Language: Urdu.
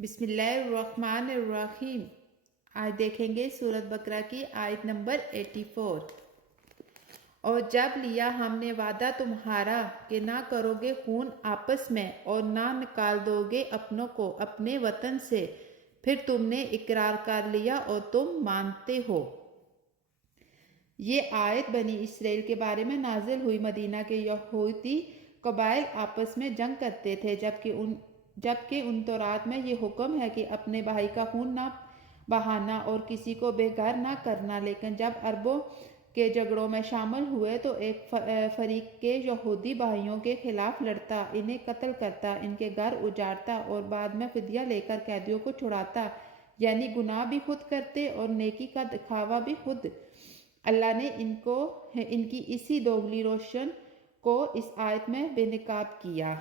بسم اللہ الرحمن الرحیم۔ آج دیکھیں گے سورۃ بقرہ کی آیت نمبر 84۔ اور جب لیا ہم نے وعدہ تمہارا کہ نہ کرو گے خون آپس میں اور نہ نکال دو گے اپنوں کو اپنے وطن سے، پھر تم نے اقرار کر لیا اور تم مانتے ہو۔ یہ آیت بنی اسرائیل کے بارے میں نازل ہوئی۔ مدینہ کے یہودی قبائل آپس میں جنگ کرتے تھے، جبکہ ان تورات میں یہ حکم ہے کہ اپنے بھائی کا خون نہ بہانا اور کسی کو بے گھر نہ کرنا۔ لیکن جب عربوں کے جھگڑوں میں شامل ہوئے تو ایک فریق کے یہودی بھائیوں کے خلاف لڑتا، انہیں قتل کرتا، ان کے گھر اجاڑتا اور بعد میں فدیہ لے کر قیدیوں کو چھڑاتا، یعنی گناہ بھی خود کرتے اور نیکی کا دکھاوا بھی خود۔ اللہ نے ان کی اسی دوغلی روشن کو اس آیت میں بے نقاب کیا۔